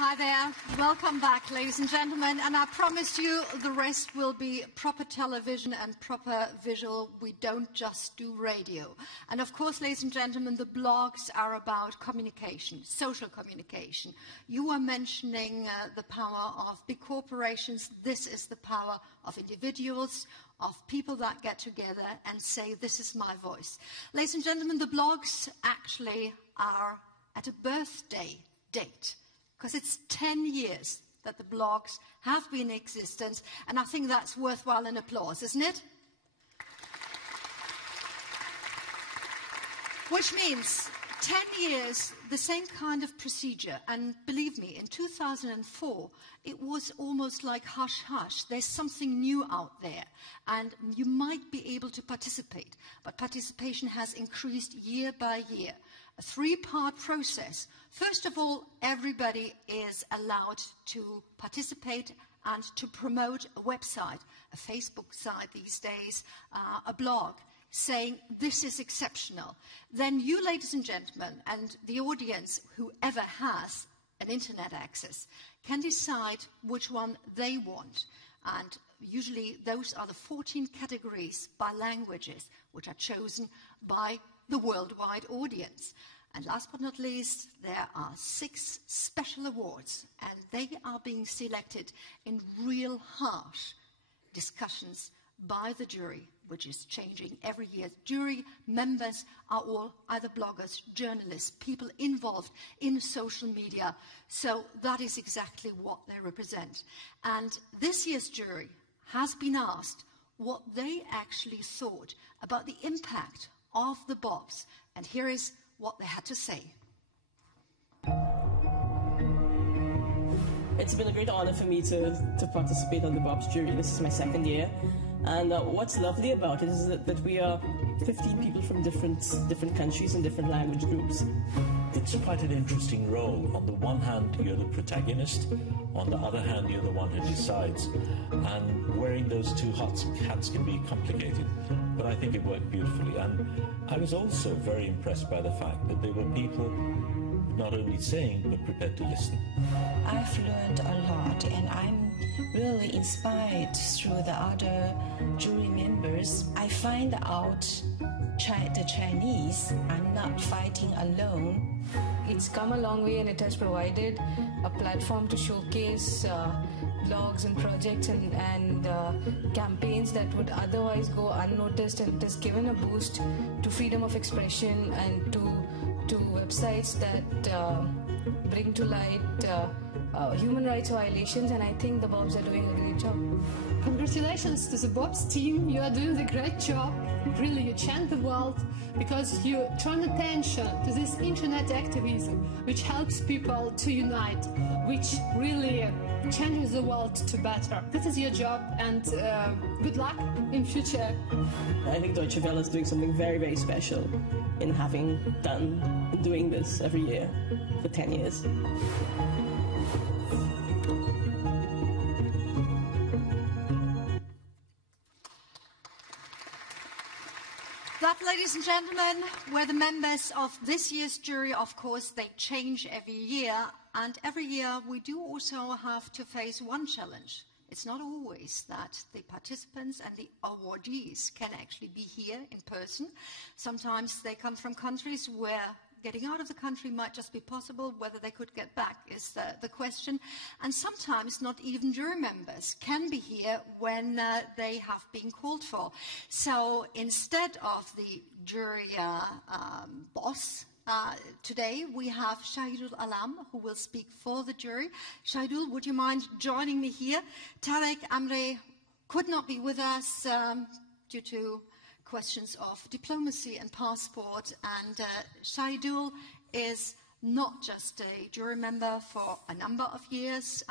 Hi there. Welcome back, ladies and gentlemen. And I promise you the rest will be proper television and proper visual. We don't just do radio. And of course, ladies and gentlemen, the blogs are about communication, social communication. You are mentioning the power of big corporations. This is the power of individuals, of people that get together and say, this is my voice. Ladies and gentlemen, the blogs actually are at a birthday date, because it's 10 years that the blogs have been in existence, and I think that's worthwhile an applause, isn't it? Which means 10 years, the same kind of procedure, and believe me, in 2004, it was almost like hush-hush. There's something new out there, and you might be able to participate, but participation has increased year by year. A three-part process. First of all, everybody is allowed to participate and to promote a website, a Facebook site these days, a blog, saying this is exceptional. Then you, ladies and gentlemen, and the audience, whoever has an internet access, can decide which one they want. And usually those are the 14 categories by languages, which are chosen by the worldwide audience. And last but not least, there are 6 special awards, and they are being selected in real harsh discussions by the jury, which is changing every year. Jury members are all either bloggers, journalists, people involved in social media. So that is exactly what they represent. And this year's jury has been asked what they actually thought about the impact of the Bobs. And here is what they had to say. It's been a great honor for me to participate on the Bob's jury. This is my 2nd year. And what's lovely about it is that we are 15 people from different countries and different language groups. It's quite an interesting role. On the one hand, you're the protagonist. On the other hand, you're the one who decides. And wearing those two hats can be complicated. But I think it worked beautifully. And I was also very impressed by the fact that there were people not only saying, but prepared to listen. I've learned a lot, and I'm really inspired through the other jury members. I find out the Chinese are not fighting alone. It's come a long way, and it has provided a platform to showcase blogs and projects and campaigns that would otherwise go unnoticed, and it has given a boost to freedom of expression and to websites that bring to light human rights violations, and I think the Bobs are doing a great job. Congratulations to the Bobs team, you are doing a great job. Really, you change the world because you turn attention to this internet activism which helps people to unite, which really changes the world to better. This is your job, and good luck in future. I think Deutsche Welle is doing something very, very special in doing this every year for 10 years. That, ladies and gentlemen, were the members of this year's jury. Of course, they change every year, and every year we do also have to face one challenge. It's not always that the participants and the awardees can actually be here in person. Sometimes they come from countries where getting out of the country might just be possible. Whether they could get back is the question. And sometimes not even jury members can be here when they have been called for. So instead of the jury boss, today we have Shahidul Alam, who will speak for the jury. Shahidul, would you mind joining me here? Tarek Amre could not be with us due to questions of diplomacy and passport, and Shahidul is not just a jury member for a number of years,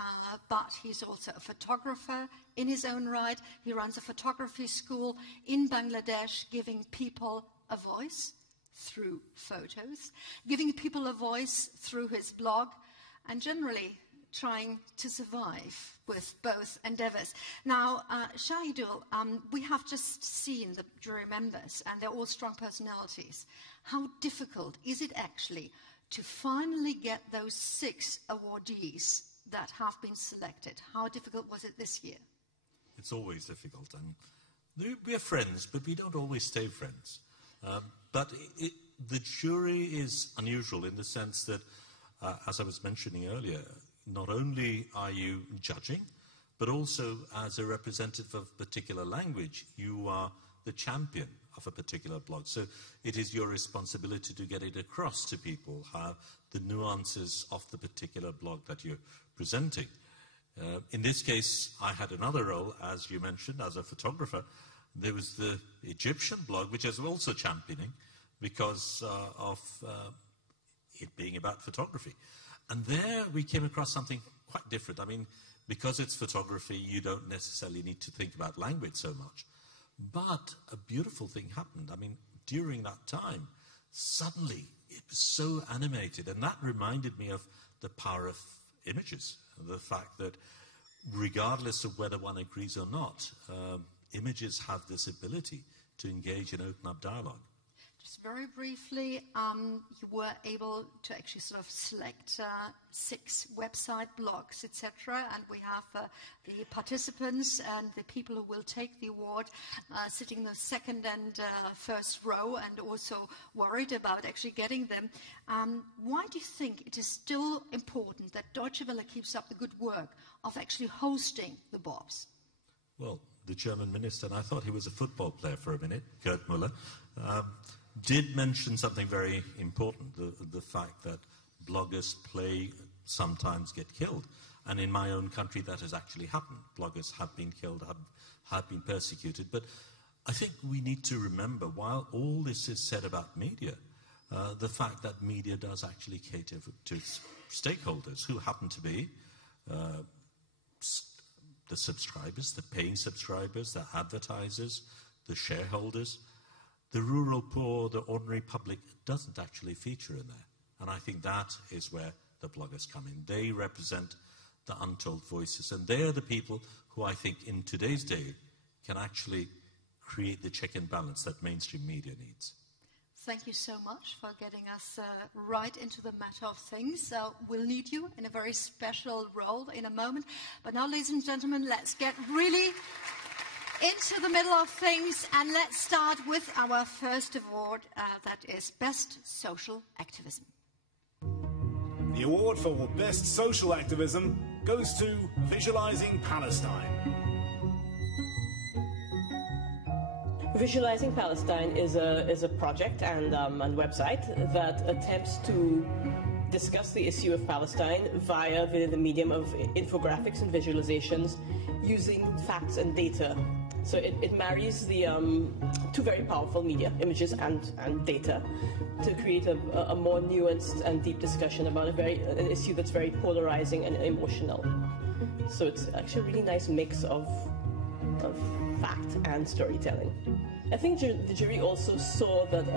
but he's also a photographer in his own right. He runs a photography school in Bangladesh, giving people a voice through photos, giving people a voice through his blog, and generally trying to survive with both endeavors. Now, Shahidul, we have just seen the jury members, and they're all strong personalities. How difficult is it actually to finally get those 6 awardees that have been selected? How difficult was it this year? It's always difficult. And we are friends, but we don't always stay friends. But the jury is unusual in the sense that, as I was mentioning earlier, not only are you judging, but also as a representative of a particular language, you are the champion of a particular blog. So it is your responsibility to get it across to people, how the nuances of the particular blog that you're presenting. In this case, I had another role, as you mentioned, as a photographer. There was the Egyptian blog, which I was also championing because of it being about photography. And there we came across something quite different. I mean, because it's photography, you don't necessarily need to think about language so much. But a beautiful thing happened. I mean, during that time, suddenly it was so animated. And that reminded me of the power of images. The fact that regardless of whether one agrees or not, images have this ability to engage and open up dialogue. Just very briefly, you were able to actually sort of select 6 website blogs, etc. And we have the participants and the people who will take the award sitting in the second and first row and also worried about actually getting them. Why do you think it is still important that Deutsche Welle keeps up the good work of actually hosting the Bobs? Well, the German minister, and I thought he was a football player for a minute, Gerd Müller, did mention something very important, the fact that bloggers sometimes get killed. And in my own country, that has actually happened. Bloggers have been killed, have been persecuted. But I think we need to remember, while all this is said about media, the fact that media does actually cater to stakeholders who happen to be the subscribers, the paying subscribers, the advertisers, the shareholders. The rural poor, the ordinary public doesn't actually feature in there. And I think that is where the bloggers come in. They represent the untold voices. And they are the people who I think in today's day can actually create the check and balance that mainstream media needs. Thank you so much for getting us right into the matter of things. We'll need you in a very special role in a moment. But now, ladies and gentlemen, let's get really into the middle of things, and let's start with our first award, that is Best Social Activism. The award for Best Social Activism goes to Visualizing Palestine. Visualizing Palestine is a project and website that attempts to discuss the issue of Palestine via the medium of infographics and visualizations using facts and data. So it marries the 2 very powerful media, images and data, to create a more nuanced and deep discussion about an issue that's very polarizing and emotional. So it's actually a really nice mix of fact and storytelling. I think the jury also saw that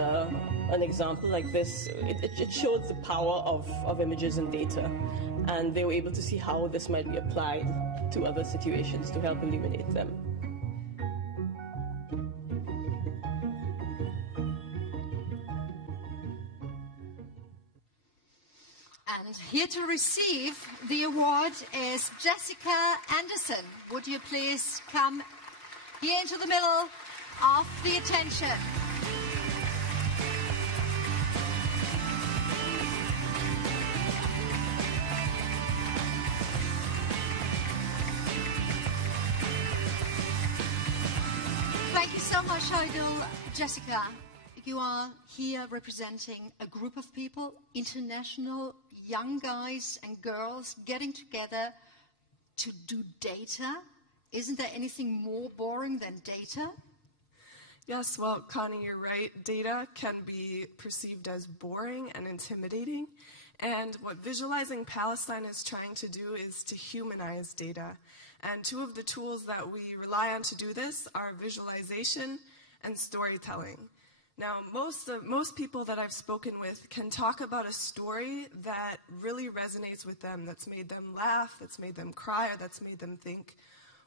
an example like this, it showed the power of images and data, and they were able to see how this might be applied to other situations to help illuminate them. And here to receive the award is Jessica Anderson. Would you please come here into the middle of the attention? Thank you so much, Heidel. Jessica, you are here representing a group of people, international young guys and girls getting together to do data. Isn't there anything more boring than data? Yes, well, Connie, you're right. Data can be perceived as boring and intimidating. And what Visualizing Palestine is trying to do is to humanize data. And 2 of the tools that we rely on to do this are visualization and storytelling. Now, most people that I've spoken with can talk about a story that really resonates with them, that's made them laugh, that's made them cry, or that's made them think.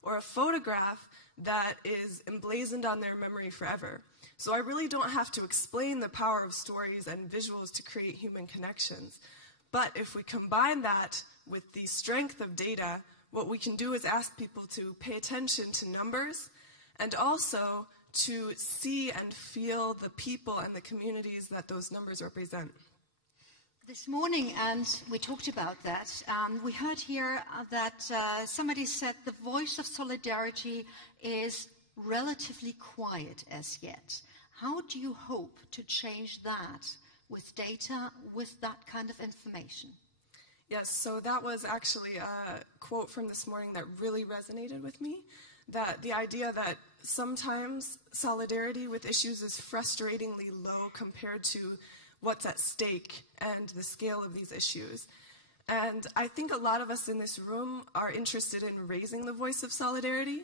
or a photograph that is emblazoned on their memory forever. So I really don't have to explain the power of stories and visuals to create human connections. But if we combine that with the strength of data, what we can do is ask people to pay attention to numbers and also to see and feel the people and the communities that those numbers represent. This morning, and we talked about that, we heard here that somebody said the voice of solidarity is relatively quiet as yet. How do you hope to change that with data, with that kind of information? Yes, so that was actually a quote from this morning that really resonated with me, that the idea that sometimes solidarity with issues is frustratingly low compared to what's at stake and the scale of these issues. And I think a lot of us in this room are interested in raising the voice of solidarity,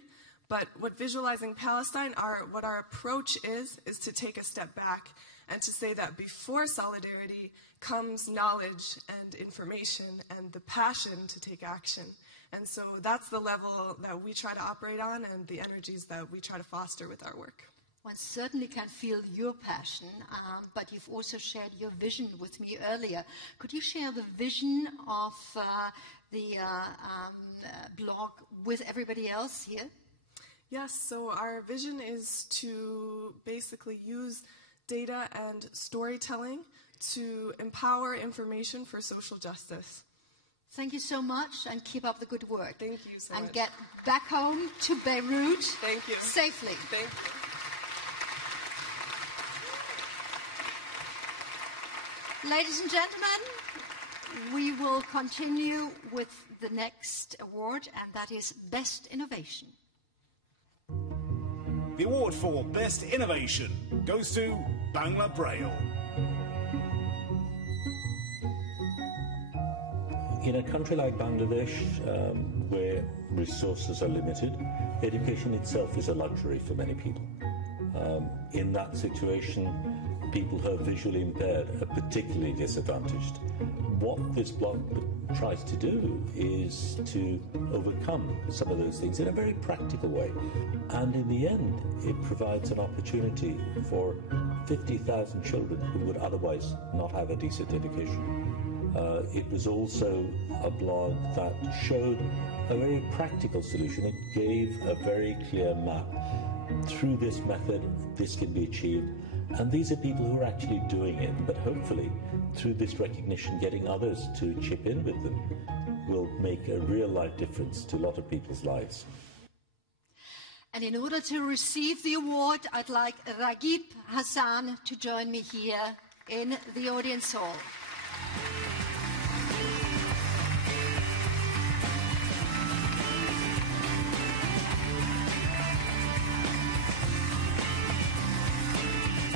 but what Visualizing Palestine, what our approach is to take a step back and to say that before solidarity comes knowledge and information and the passion to take action. And so that's the level that we try to operate on and the energies that we try to foster with our work. One certainly can feel your passion, but you've also shared your vision with me earlier. Could you share the vision of the blog with everybody else here? Yes, so our vision is to basically use data and storytelling to empower information for social justice. Thank you so much, and keep up the good work. Thank you so much. And get back home to Beirut Thank you. Safely. Thank you. Ladies and gentlemen, we will continue with the next award, and that is Best Innovation. The award for Best Innovation goes to Bangla Braille. In a country like Bangladesh, where resources are limited, education itself is a luxury for many people. In that situation, people who are visually impaired are particularly disadvantaged. What this blog tries to do is to overcome some of those things in a very practical way. And in the end, it provides an opportunity for 50,000 children who would otherwise not have a decent education. It was also a blog that showed a very practical solution. It gave a very clear map. Through this method, this can be achieved. And these are people who are actually doing it. But hopefully, through this recognition, getting others to chip in with them will make a real-life difference to a lot of people's lives. And in order to receive the award, I'd like Ragib Hassan to join me here in the audience hall.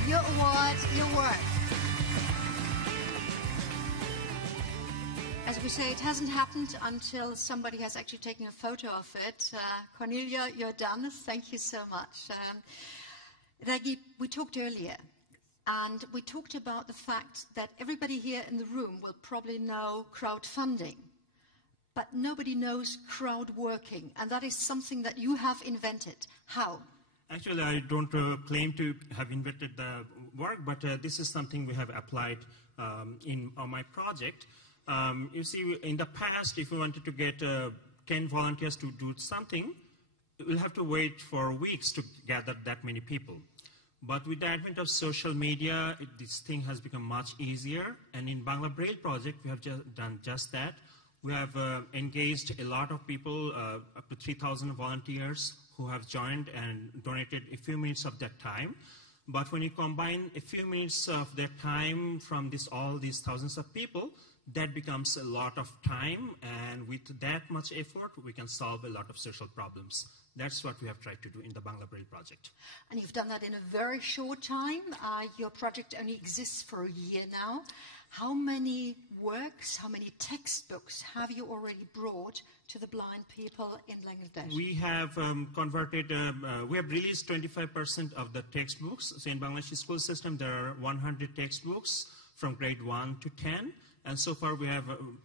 Your award, your work. As we say, it hasn't happened until somebody has actually taken a photo of it. Cornelia, you're done. Thank you so much. Ragib, we talked earlier, and we talked about the fact that everybody here in the room will probably know crowdfunding, but nobody knows crowd working, and that is something that you have invented. How? Actually, I don't claim to have invented the work, but this is something we have applied on my project. You see, in the past, if we wanted to get 10 volunteers to do something, we'll have to wait for weeks to gather that many people. But with the advent of social media, this thing has become much easier. And in Bangla Braille project, we have done just that. We have engaged a lot of people, up to 3,000 volunteers who have joined and donated a few minutes of their time. But when you combine a few minutes of their time from all these thousands of people, that becomes a lot of time, and with that much effort, we can solve a lot of social problems. That's what we have tried to do in the Bangla Braille project. And you've done that in a very short time. Your project only exists for a year now. How many works, how many textbooks have you already brought to the blind people in Bangladesh? We have converted, we have released 25% of the textbooks. So in Bangladesh school system, there are 100 textbooks from grade 1 to 10. And so far we have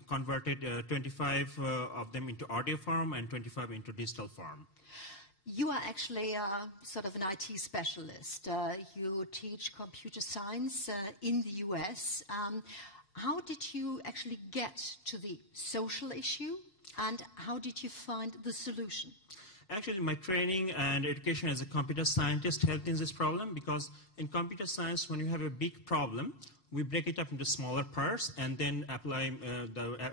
converted 25 of them into audio form and 25 into digital form. You are actually sort of an IT specialist. You teach computer science in the US. How did you actually get to the social issue, and how did you find the solution? Actually, my training and education as a computer scientist helped in this problem, because in computer science, when you have a big problem, we break it up into smaller parts and then apply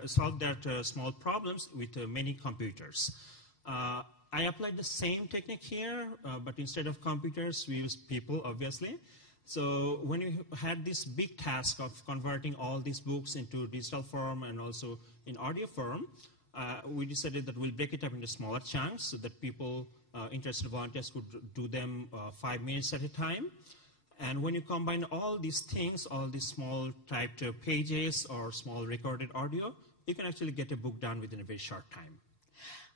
solve that small problems with many computers. I applied the same technique here, but instead of computers, we used people, obviously. So when you had this big task of converting all these books into digital form and also in audio form, we decided that we'll break it up into smaller chunks so that people, interested volunteers, could do them 5 minutes at a time. And when you combine all these things, all these small typed pages or small recorded audio, you can actually get a book done within a very short time.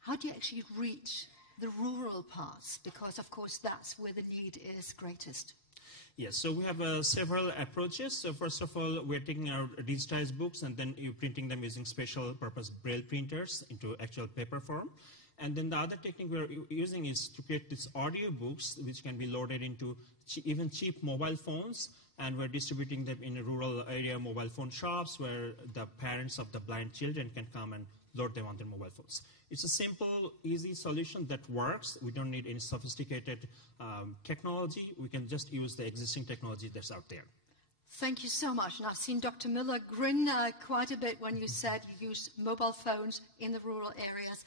How do you actually reach the rural parts? Because, of course, that's where the need is greatest. Yes, so we have several approaches. So first of all, we're taking our digitized books and then you're printing them using special purpose braille printers into actual paper form. And then the other technique we're using is to create these audio books which can be loaded into even cheap mobile phones, and we're distributing them in rural area mobile phone shops where the parents of the blind children can come and load them on their mobile phones. It's a simple, easy solution that works. We don't need any sophisticated technology. We can just use the existing technology that's out there. Thank you so much. And I've seen Dr. Miller grin quite a bit when you said you use mobile phones in the rural areas.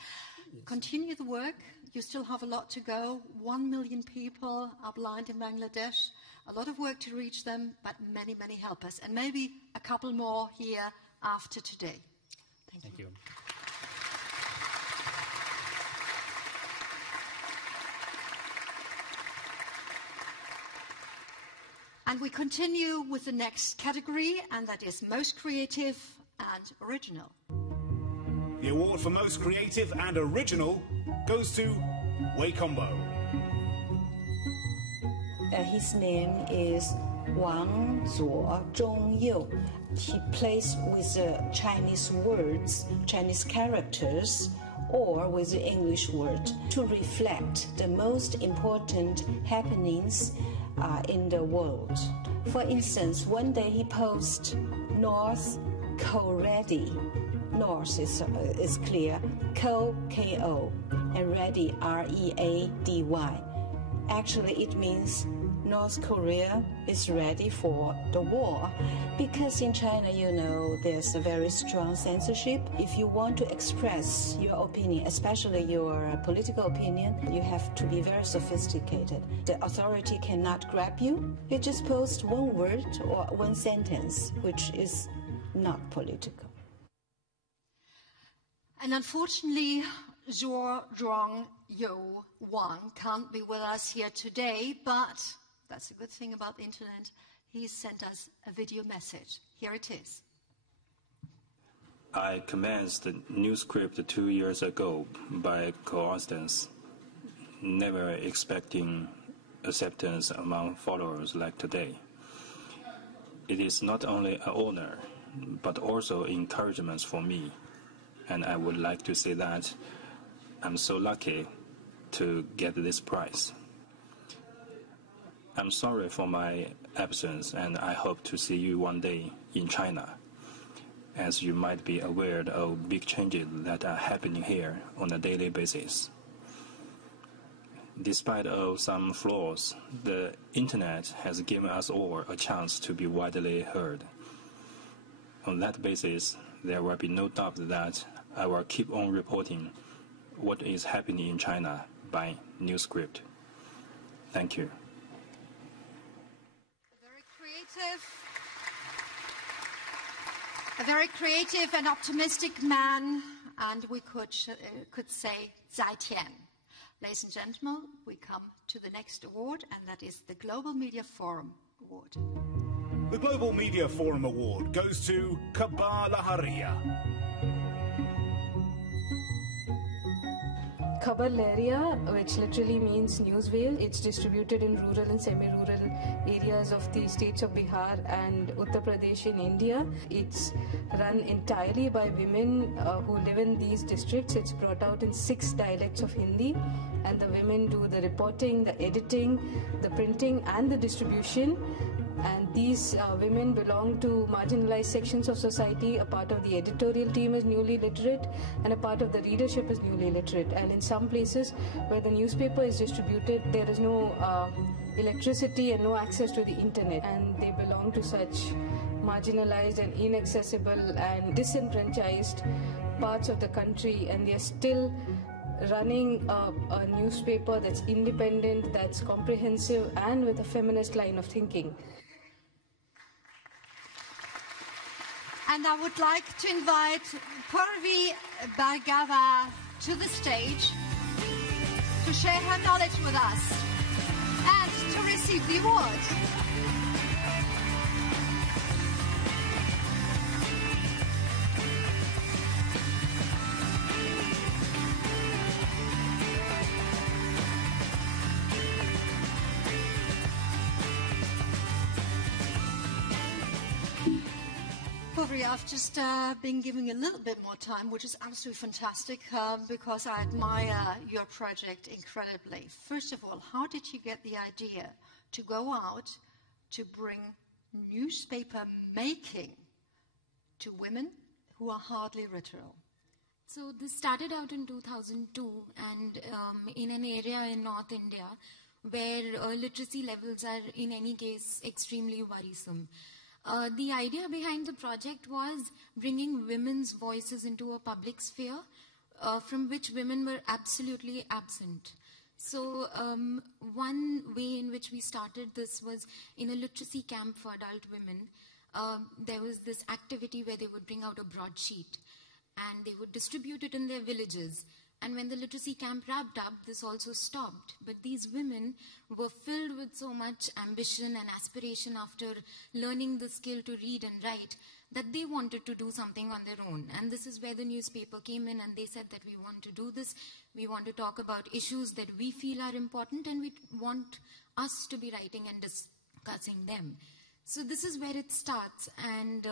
Yes. Continue the work. You still have a lot to go. 1 million people are blind in Bangladesh. A lot of work to reach them, but many, many helpers. And maybe a couple more here after today. Thank you. And we continue with the next category, and that is most creative and original. The award for most creative and original goes to Wei Combo. His name is Wang Zuo Zhongyou. He plays with Chinese words, Chinese characters, or with the English word to reflect the most important happenings in the world. For instance, one day he posted North Co-Ready. North is clear, K-O, and Ready, R-E-A-D-Y. Actually, it means North Korea is ready for the war, because in China, you know, there's a very strong censorship. If you want to express your opinion, especially your political opinion, you have to be very sophisticated. The authority cannot grab you. You just post one word or one sentence, which is not political. And unfortunately, Zhuo Zhongyou Wang can't be with us here today, but that's a good thing about the internet. He sent us a video message. Here it is. I commenced the new script 2 years ago by coincidence, never expecting acceptance among followers like today. It is not only an honor, but also encouragement for me. And I would like to say that I'm so lucky to get this prize. I'm sorry for my absence, and I hope to see you one day in China, as you might be aware of big changes that are happening here on a daily basis. Despite of some flaws, the internet has given us all a chance to be widely heard. On that basis, there will be no doubt that I will keep on reporting what is happening in China by NewsScript. Thank you. A very creative and optimistic man, and we could say Zai Tian. Ladies and gentlemen, we come to the next award, and that is the Global Media Forum Award. The Global Media Forum Award goes to Kabar Laharia. Khabar Lahariya, which literally means news wave, it's distributed in rural and semi-rural areas of the states of Bihar and Uttar Pradesh in India. It's run entirely by women who live in these districts. It's brought out in 6 dialects of Hindi, and the women do the reporting, the editing, the printing, and the distribution. And these women belong to marginalized sections of society. A part of the editorial team is newly literate, and a part of the readership is newly literate. And in some places where the newspaper is distributed, there is no electricity and no access to the internet. And they belong to such marginalized and inaccessible and disenfranchised parts of the country, and they are still running a newspaper that's independent, that's comprehensive, and with a feminist line of thinking. And I would like to invite Purvi Bhargava to the stage to share her knowledge with us and to receive the award. I've just been giving a little bit more time, which is absolutely fantastic because I admire your project incredibly. First of all, how did you get the idea to go out to bring newspaper making to women who are hardly literal? So this started out in 2002 and in an area in North India where literacy levels are in any case extremely worrisome. The idea behind the project was bringing women's voices into a public sphere from which women were absolutely absent. So one way in which we started this was in a literacy camp for adult women. There was this activity where they would bring out a broadsheet and they would distribute it in their villages. And when the literacy camp wrapped up, this also stopped. But these women were filled with so much ambition and aspiration after learning the skill to read and write that they wanted to do something on their own. And this is where the newspaper came in and they said that we want to do this. We want to talk about issues that we feel are important and we want us to be writing and discussing them. So this is where it starts. And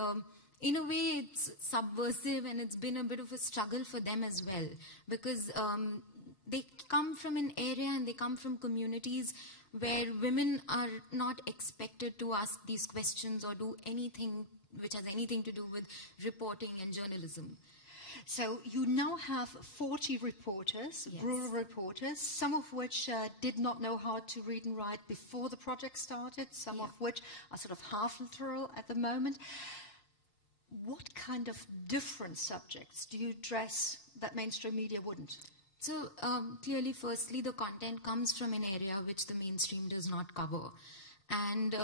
in a way, it's subversive and it's been a bit of a struggle for them as well because they come from an area and they come from communities where women are not expected to ask these questions or do anything which has anything to do with reporting and journalism. So you now have 40 reporters, yes, rural reporters, some of which did not know how to read and write before the project started, some of which are sort of half literal at the moment. What kind of different subjects do you address that mainstream media wouldn't? So clearly, firstly, the content comes from an area which the mainstream does not cover. And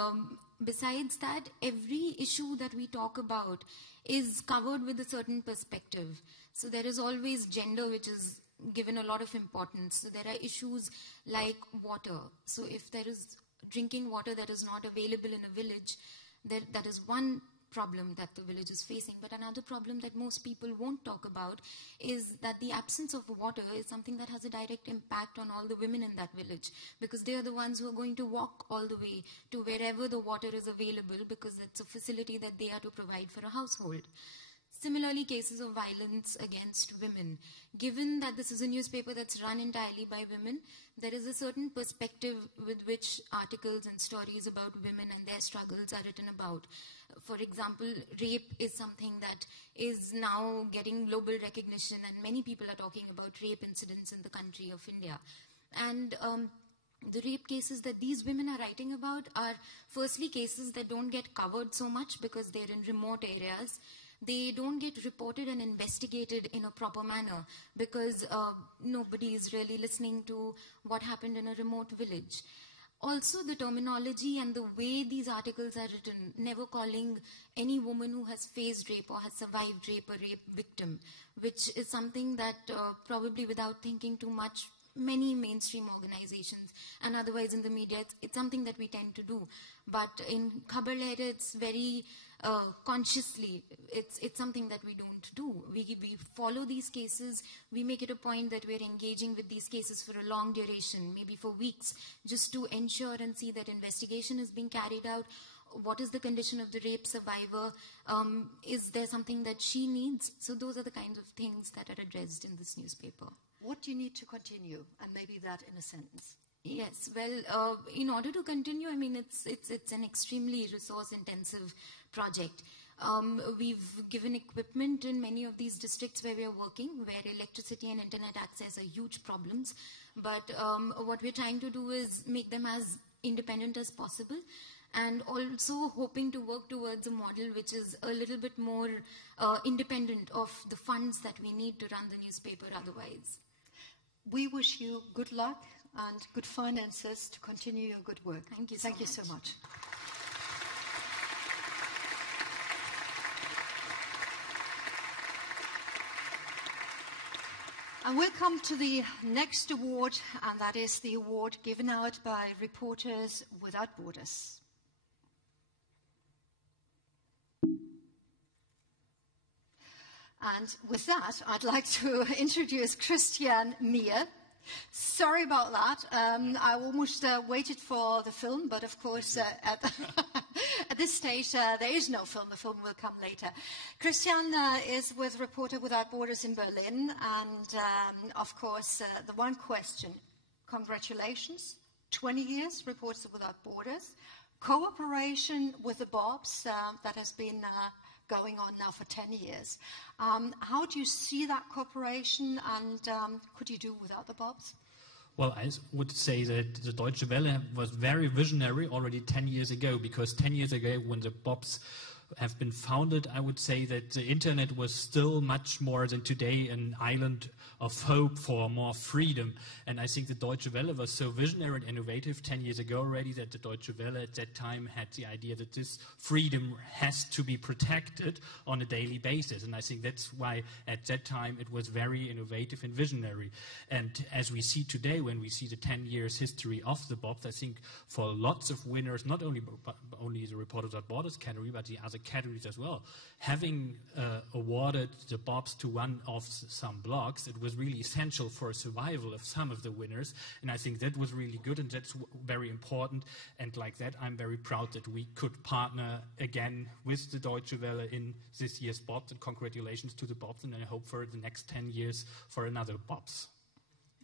besides that, every issue that we talk about is covered with a certain perspective. So there is always gender, which is given a lot of importance. So there are issues like water. So if there is drinking water that is not available in a village, that is one problem that the village is facing. But another problem that most people won't talk about is that the absence of water is something that has a direct impact on all the women in that village because they are the ones who are going to walk all the way to wherever the water is available because that's a facility that they are to provide for a household. Similarly, cases of violence against women. Given that this is a newspaper that's run entirely by women, there is a certain perspective with which articles and stories about women and their struggles are written about. For example, rape is something that is now getting global recognition and many people are talking about rape incidents in the country of India. And the rape cases that these women are writing about are firstly cases that don't get covered so much because they're in remote areas. They don't get reported and investigated in a proper manner because nobody is really listening to what happened in a remote village. Also, the terminology and the way these articles are written, never calling any woman who has faced rape or has survived rape a rape victim, which is something that probably without thinking too much, many mainstream organizations, and otherwise in the media, it's something that we tend to do. But in Khabar Leher, it's very consciously, it's something that we don't do. We follow these cases, we make it a point that we're engaging with these cases for a long duration, maybe for weeks, just to ensure and see that investigation is being carried out. What is the condition of the rape survivor? Is there something that she needs? So those are the kinds of things that are addressed in this newspaper. What do you need to continue? And maybe that in a sentence. Yes, well, in order to continue, I mean, it's an extremely resource-intensive project. We've given equipment in many of these districts where we are working, where electricity and internet access are huge problems. But what we're trying to do is make them as independent as possible, and also hoping to work towards a model which is a little bit more independent of the funds that we need to run the newspaper otherwise. We wish you good luck and good finances to continue your good work. Thank you so much. Thank you so much. And we'll come to the next award, and that is the award given out by Reporters Without Borders. And with that, I'd like to introduce Christian Mier. Sorry about that. I almost waited for the film, but of course, at this stage, there is no film. The film will come later. Christian is with Reporter Without Borders in Berlin, and of course, the one question: congratulations, 20 years, Reporters Without Borders, cooperation with the Bobs that has been going on now for 10 years. How do you see that cooperation, and could you do without the Bobs? Well, I would say that the Deutsche Welle was very visionary already 10 years ago, because 10 years ago, when the Bobs have been founded, I would say that the internet was still much more than today an island of hope for more freedom. And I think the Deutsche Welle was so visionary and innovative 10 years ago already that the Deutsche Welle at that time had the idea that this freedom has to be protected on a daily basis. And I think that's why at that time it was very innovative and visionary. And as we see today, when we see the 10 years history of the Bobs, I think for lots of winners, not only the Reporters Without Borders category, but the other categories as well, having awarded the Bobs to one of some blogs, it was really essential for survival of some of the winners, and I think that was really good, and that's very important. And like that, I'm very proud that we could partner again with the Deutsche Welle in this year's Bobs, and congratulations to the Bobs, and I hope for the next 10 years for another Bobs.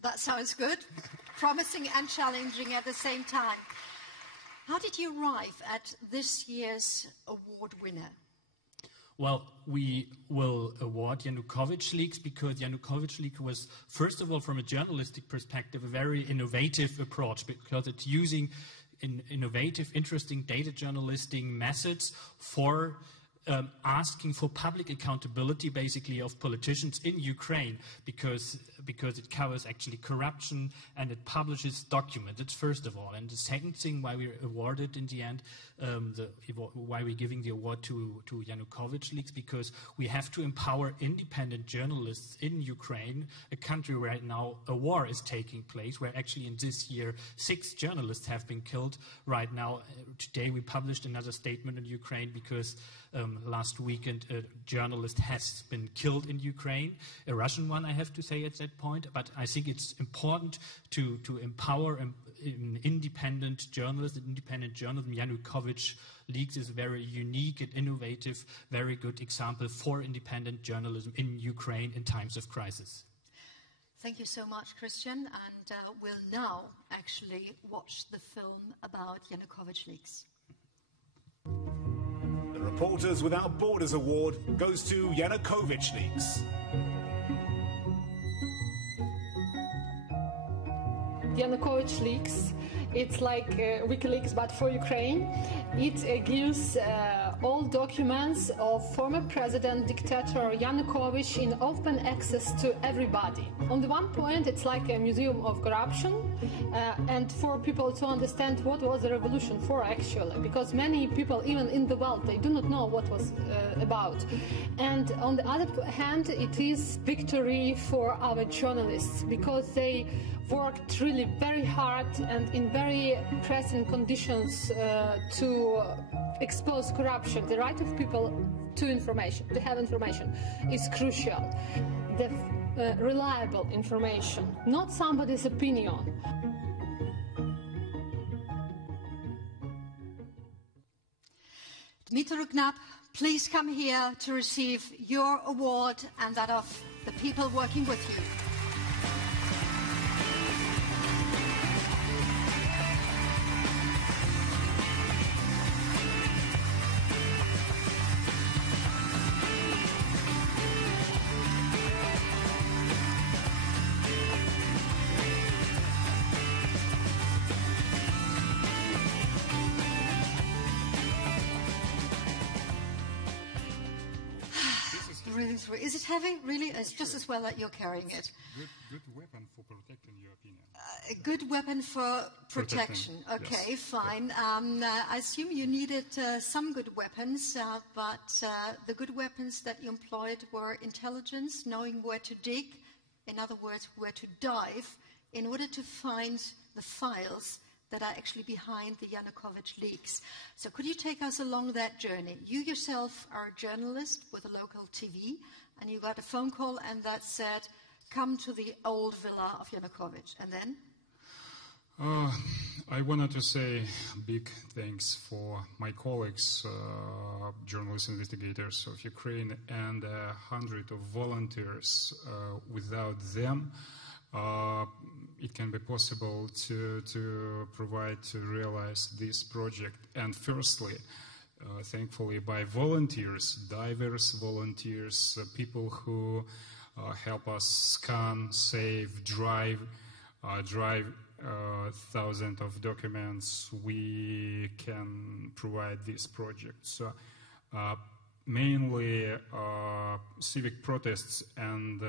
That sounds good. Promising and challenging at the same time. How did you arrive at this year's award winner? Well, we will award Yanukovych Leaks because Yanukovych Leak was, first of all, from a journalistic perspective, a very innovative approach, because it's using innovative, interesting data journalistic methods for asking for public accountability, basically, of politicians in Ukraine, because it covers actually corruption and it publishes documents. That's first of all. And the second thing why we're awarded in the end, why we're giving the award to Yanukovych Leaks, because we have to empower independent journalists in Ukraine, a country where right now a war is taking place, where actually in this year 6 journalists have been killed. Right now, today we published another statement in Ukraine because last weekend a journalist has been killed in Ukraine, a Russian one, I have to say at that point. But I think it's important to empower independent journalists, independent journalism. Yanukovych Leaks is a very unique and innovative, very good example for independent journalism in Ukraine in times of crisis. Thank you so much, Christian, and we'll now actually watch the film about Yanukovych Leaks. The Reporters Without Borders Award goes to Yanukovych Leaks. Yanukovych Leaks, it's like WikiLeaks but for Ukraine. It gives all documents of former president dictator Yanukovych in open access to everybody. On the one point, it's like a museum of corruption, and for people to understand what was the revolution for actually, because many people, even in the world, they do not know what was about. And on the other hand, it is victory for our journalists, because they worked really very hard and in very pressing conditions to expose corruption. The right of people to information, to have information, is crucial. The reliable information, not somebody's opinion. Dmitry Knapp, please come here to receive your award and that of the people working with you. Is it heavy? Really? It's just as well that you're carrying it. Good weapon for protecting your opinion. A good weapon for protection. Okay, yes. Fine. I assume you needed some good weapons, but the good weapons that you employed were intelligence, knowing where to dig, in other words, where to dive, in order to find the files that are actually behind the Yanukovych leaks. So could you take us along that journey? You yourself are a journalist with a local TV, and you got a phone call and that said, come to the old villa of Yanukovych. And then? I wanted to say big thanks for my colleagues, journalist investigators of Ukraine, and 100 of volunteers. Without them, it can be possible to realize this project. And firstly, thankfully, by volunteers, diverse volunteers, people who help us scan, save, drive thousands of documents, we can provide this project. So mainly civic protests and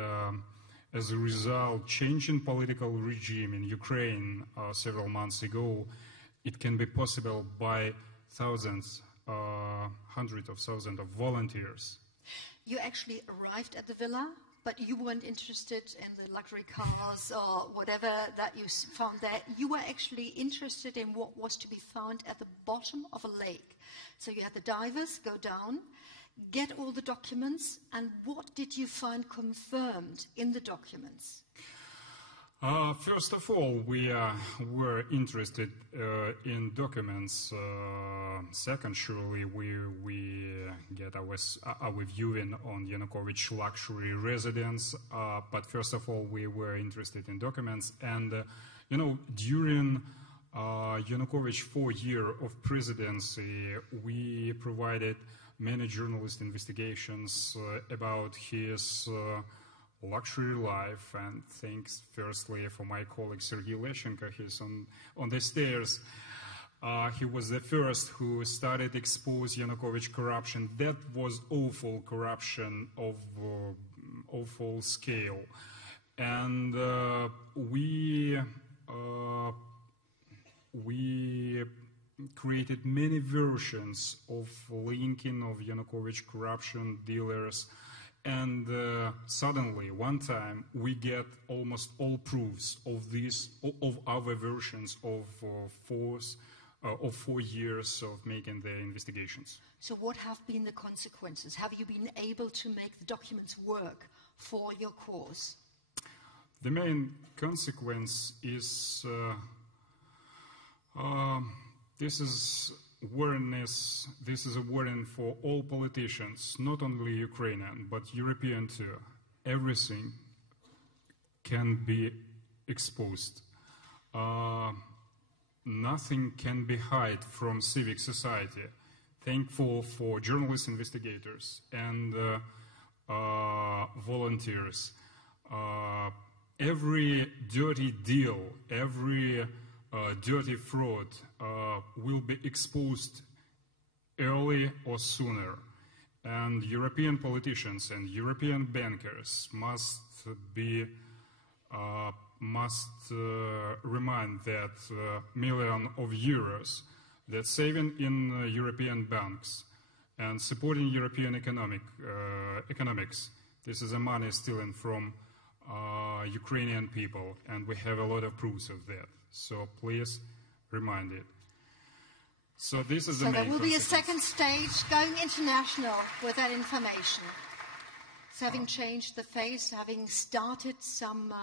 as a result, change in political regime in Ukraine several months ago, it can be possible by thousands, hundreds of thousands of volunteers. You actually arrived at the villa, but you weren't interested in the luxury cars or whatever that you found there. You were actually interested in what was to be found at the bottom of a lake. So you had the divers go down, get all the documents, and what did you find confirmed in the documents? First of all, we were interested in documents. Second, surely, we get our viewing on Yanukovych luxury residence. But first of all, we were interested in documents. And, during Yanukovych's 4 years of presidency, we provided many journalist investigations about his luxury life, and thanks firstly for my colleague Sergei Leshenko. He's on the stairs. He was the first who started to expose Yanukovych corruption. That was awful corruption of awful scale, and we created many versions of linking of Yanukovych corruption dealers, and suddenly one time we get almost all proofs of our versions of 4 years of making the investigations. So what have been the consequences? Have you been able to make the documents work for your cause? The main consequence is this is a warning for all politicians, not only Ukrainian, but European too. Everything can be exposed. Nothing can be hid from civic society. Thankful for journalist investigators and volunteers. Every dirty deal, every dirty fraud will be exposed early or sooner. And European politicians and European bankers must remind that million of euros that saving in European banks and supporting European economics, this is a money stealing from Ukrainian people, and we have a lot of proofs of that. So please remind it. So this is the main there will be a consequence. second stage going international with that information. So having changed the face, having started some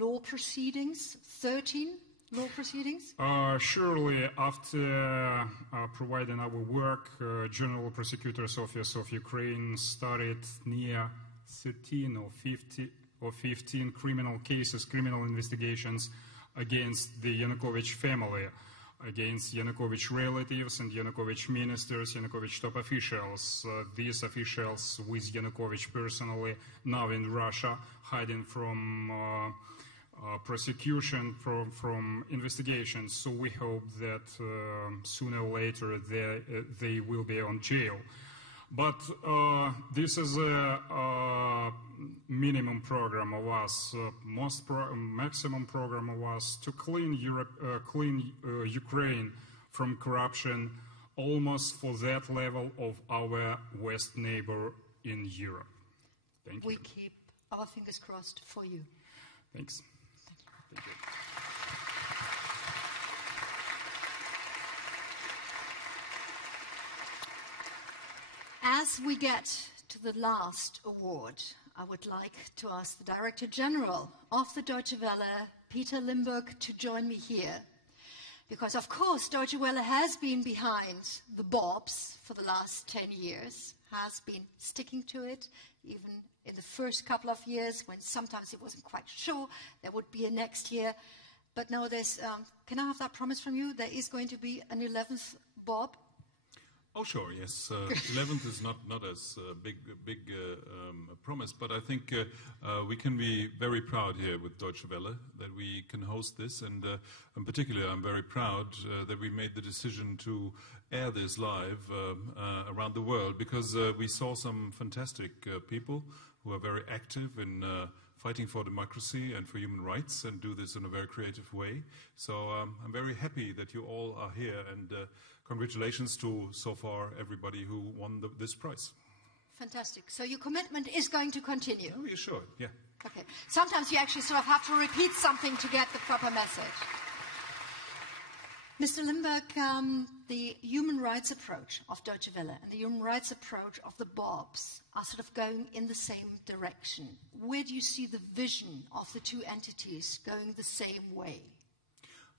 law proceedings, 13 law proceedings? Surely, after providing our work, General Prosecutor's Office of Ukraine started near 13 or 15 criminal cases, criminal investigations against the Yanukovych family, against Yanukovych relatives and Yanukovych ministers, Yanukovych top officials. These officials with Yanukovych personally, now in Russia, hiding from prosecution, from investigations. So we hope that sooner or later they will be on jail. But this is a minimum program of us, maximum program of us to clean Ukraine from corruption, almost for that level of our west neighbor in Europe. Thank you. We keep our fingers crossed for you. Thanks. Thank you. As we get to the last award, I would like to ask the Director General of the Deutsche Welle, Peter Limburg, to join me here. Because, of course, Deutsche Welle has been behind the Bobs for the last 10 years, has been sticking to it, even in the first couple of years when sometimes it wasn't quite sure there would be a next year. But now there's, can I have that promise from you? There is going to be an 11th Bob. Oh, sure, yes. 11th is not as big a promise, but I think we can be very proud here with Deutsche Welle that we can host this, and in particular I'm very proud that we made the decision to air this live around the world, because we saw some fantastic people who are very active in fighting for democracy and for human rights and do this in a very creative way. So I'm very happy that you all are here, and congratulations to, so far, everybody who won this prize. Fantastic. So your commitment is going to continue? Oh, you should, yeah. Okay. Sometimes you actually sort of have to repeat something to get the proper message. Mr. Limburg, the human rights approach of Deutsche Welle and the human rights approach of the Bobs are sort of going in the same direction. Where do you see the vision of the two entities going the same way?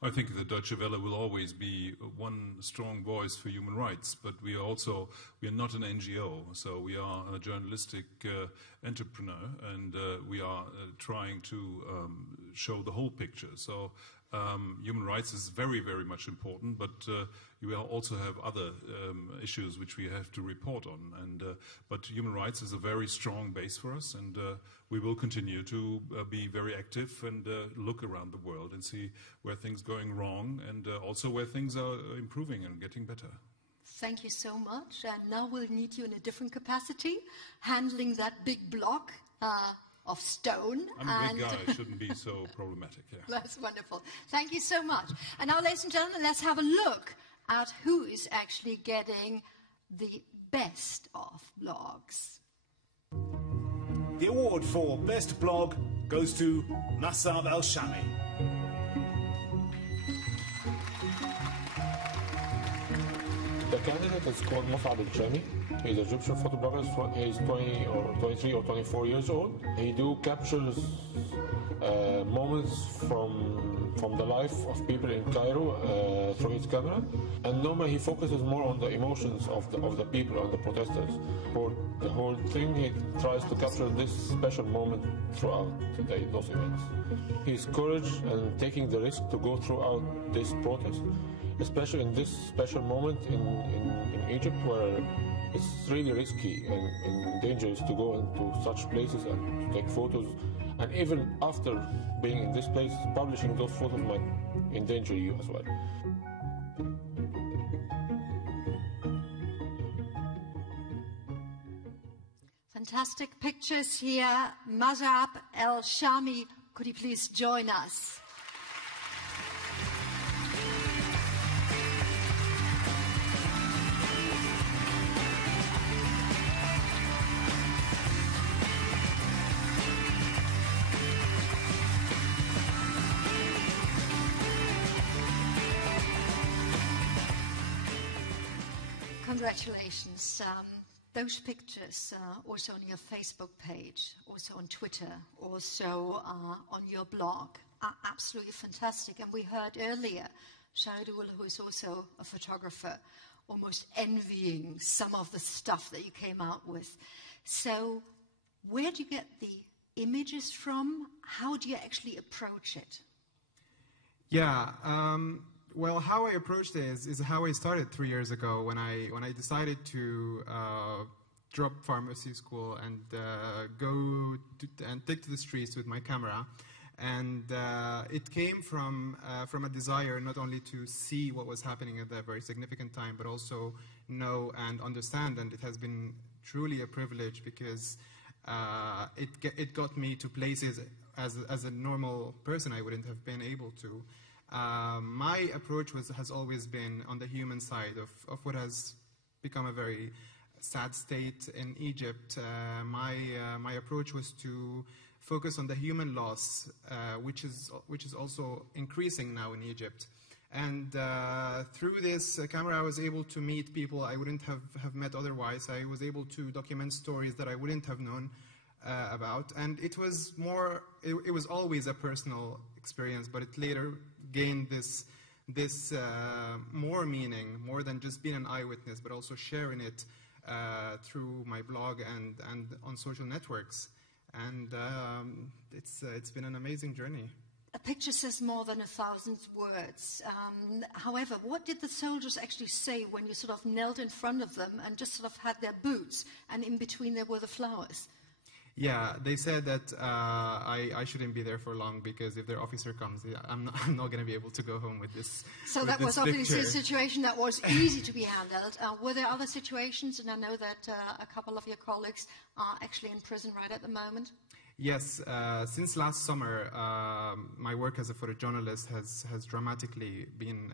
I think that Deutsche Welle will always be one strong voice for human rights, but we are not an NGO, so we are a journalistic entrepreneur, and we are trying to show the whole picture. So human rights is very, very much important, but you also have other issues which we have to report on. But human rights is a very strong base for us, and we will continue to be very active and look around the world and see where things are going wrong, and also where things are improving and getting better. Thank you so much. And now we'll need you in a different capacity, handling that big block of stone. I'm a big guy, it shouldn't be so problematic. Yeah. That's wonderful. Thank you so much. And now, ladies and gentlemen, let's have a look at who is actually getting the best of blogs. The award for Best Blog goes to Nassab El-Shami. The candidate is called Musab El-Shami. He's an Egyptian photographer. He's 20 or 23 or 24 years old. He captures moments from the life of people in Cairo through his camera. And normally he focuses more on the emotions of the people and the protesters. For the whole thing, he tries to capture this special moment throughout those events. His courage and taking the risk to go throughout this protest, especially in this special moment in Egypt, where it's really risky and dangerous to go into such places and to take photos. And even after being in this place, publishing those photos might endanger you as well. fantastic pictures here. Mazhab El-Shami, could you please join us? Congratulations. Those pictures also on your Facebook page, also on Twitter, also on your blog are absolutely fantastic. And we heard earlier Shahidul, who is also a photographer, almost envying some of the stuff that you came out with. So where do you get the images from? How do you actually approach it? Yeah. Well, how I approached it is how I started 3 years ago when I decided to drop pharmacy school and go and take to the streets with my camera. And it came from a desire not only to see what was happening at that very significant time, but also know and understand. And it has been truly a privilege because it got me to places as a normal person I wouldn't have been able to. My approach has always been on the human side of what has become a very sad state in Egypt. My approach was to focus on the human loss, which is also increasing now in Egypt. And through this camera, I was able to meet people I wouldn't have met otherwise. I was able to document stories that I wouldn't have known about. And it was it was always a personal experience, but it later gained this more meaning, more than just being an eyewitness, but also sharing it through my blog and on social networks. And it's been an amazing journey. A picture says more than 1,000 words. However, what did the soldiers actually say when you sort of knelt in front of them and just sort of had their boots, and in between there were the flowers? Yeah, they said that I shouldn't be there for long because if their officer comes, I'm not going to be able to go home with this. So that was obviously a situation that was easy to be handled. Were there other situations? And I know that a couple of your colleagues are actually in prison right at the moment. Yes, since last summer, my work as a photojournalist has dramatically been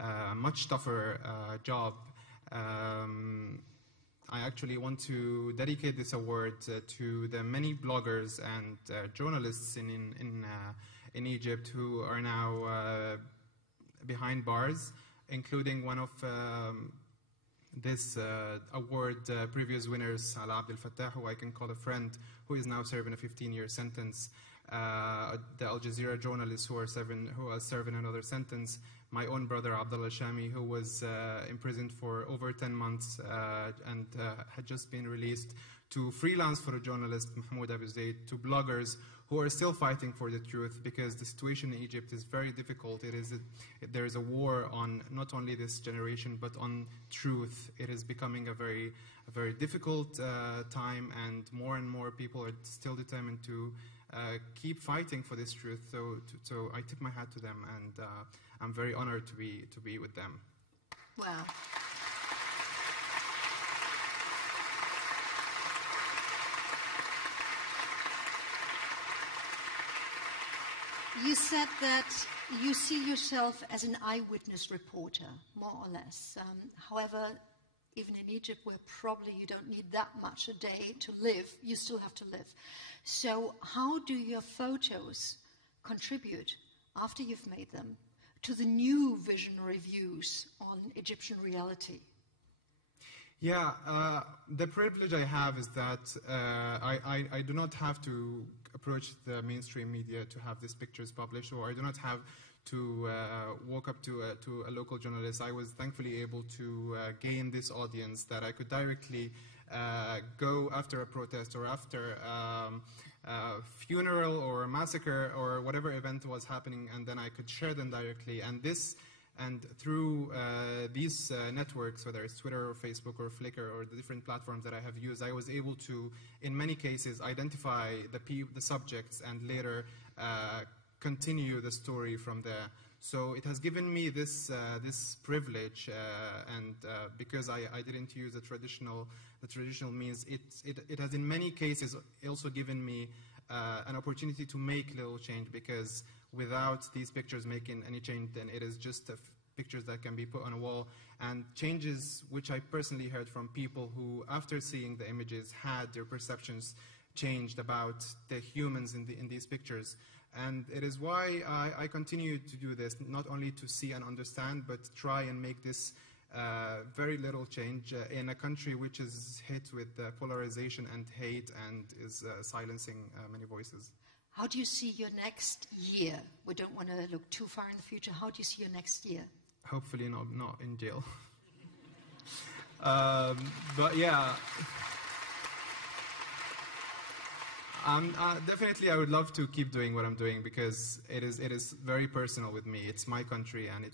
a much tougher job. I actually want to dedicate this award to the many bloggers and journalists in Egypt who are now behind bars, including one of this award previous winners, Salah Abdel Fattah, who I can call a friend, who is now serving a 15-year sentence. The Al Jazeera journalists who are serving another sentence. My own brother, Abdullah Shami, who was imprisoned for over 10 months and had just been released, to freelance photojournalist Mahmoud Abu Zaid, to bloggers who are still fighting for the truth because the situation in Egypt is very difficult. There is a war on not only this generation, but on truth. It is becoming a very difficult time, and more people are still determined to keep fighting for this truth. So I tip my hat to them, and I'm very honored to be with them. Wow. You said that you see yourself as an eyewitness reporter, more or less. However, even in Egypt, where probably you don't need that much a day to live, you still have to live. So how do your photos contribute, after you've made them, to the new visionary views on Egyptian reality? Yeah, the privilege I have is that I do not have to approach the mainstream media to have these pictures published, or I do not have to walk up to a local journalist. I was thankfully able to gain this audience that I could directly go after a protest or after a funeral or a massacre or whatever event was happening, and then I could share them directly. And through these networks, whether it's Twitter or Facebook or Flickr or the different platforms that I have used, I was able to, in many cases, identify the subjects and later continue the story from there. So it has given me this privilege, and because I didn't use the traditional means, it has in many cases also given me an opportunity to make little change, because without these pictures making any change, then it is just pictures that can be put on a wall, and changes which I personally heard from people who, after seeing the images, had their perceptions changed about the humans in these pictures. And it is why I continue to do this, not only to see and understand, but try and make this very little change in a country which is hit with polarization and hate and is silencing many voices. How do you see your next year? We don't want to look too far in the future. How do you see your next year? Hopefully not in jail. But yeah, definitely I would love to keep doing what I'm doing, because it is very personal with me. It's my country, and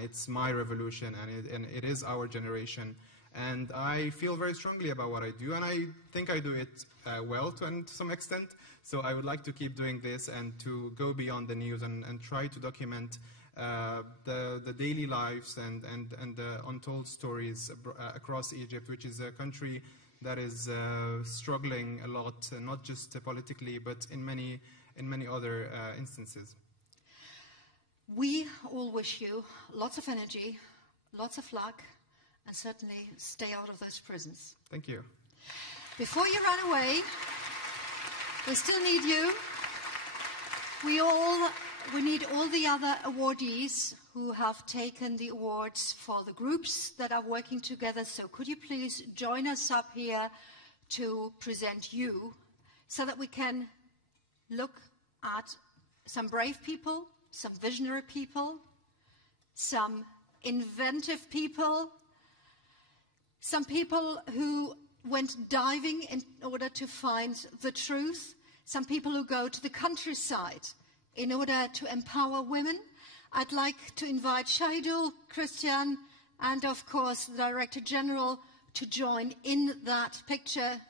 it's my revolution, and it is our generation. And I feel very strongly about what I do, and I think I do it well to some extent. So I would like to keep doing this and to go beyond the news and try to document the daily lives and the untold stories across Egypt, which is a country that is struggling a lot, not just politically, but in many other instances. We all wish you lots of energy, lots of luck, and certainly stay out of those prisons. Thank you. Before you run away, we still need you. We need all the other awardees who have taken the awards for the groups that are working together. So could you please join us up here to present you, so that we can look at some brave people, some visionary people, some inventive people, some people who went diving in order to find the truth, some people who go to the countryside in order to empower women. I'd like to invite Shahidul, Christian, and of course the Director General to join in that picture,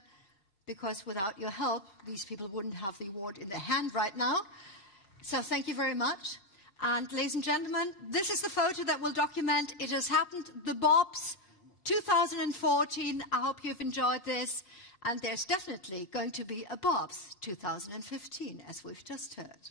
because without your help, these people wouldn't have the award in their hand right now. So thank you very much. And ladies and gentlemen, this is the photo that will document It Has Happened, the Bobs 2014. I hope you've enjoyed this. And there's definitely going to be a Bobs 2015, as we've just heard.